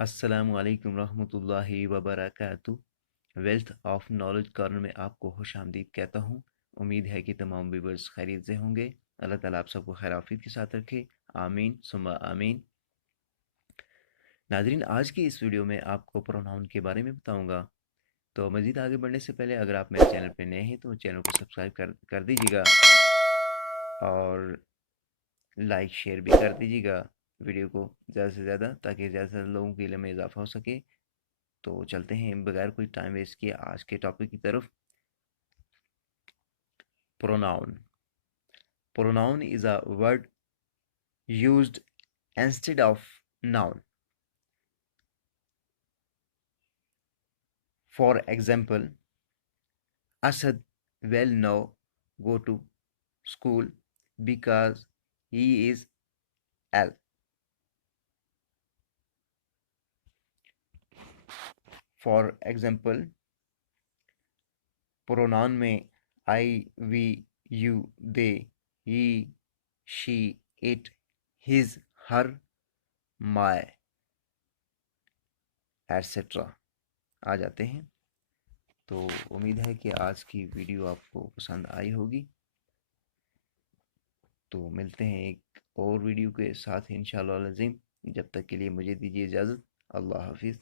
अस्सलामुअलैकुम रहमतुल्लाहि वबरकातुहू। Wealth of knowledge corner में आपको खुश आमदीद कहता हूँ। उम्मीद है कि तमाम व्यूवर्स खैरियत से होंगे। अल्लाह ताला आप सबको खैर आफियत के साथ रखे। आमीन सुम्मा आमीन। नाजरीन, आज की इस वीडियो में आपको प्रोनाउन के बारे में बताऊंगा। तो मज़ीद आगे बढ़ने से पहले अगर आप मेरे चैनल पर नए हैं तो चैनल को सब्सक्राइब कर दीजिएगा और लाइक शेयर भी कर दीजिएगा वीडियो को ज़्यादा से ज़्यादा, ताकि ज़्यादा से ज़्यादा लोगों के इल्म में इजाफा हो सके। तो चलते हैं बगैर कोई टाइम वेस्ट किए आज के टॉपिक की तरफ। Pronoun. Pronoun is a word used instead of noun. For example, Asad will now go to school because he is ill. For example, pronoun में I, we, you, they, he, she, it, his, her, my etcetera आ जाते हैं। तो उम्मीद है कि आज की वीडियो आपको पसंद आई होगी। तो मिलते हैं एक और वीडियो के साथ इंशाअल्लाह अज़ीम। जब तक के लिए मुझे दीजिए इजाज़त। अल्लाह हाफिज़।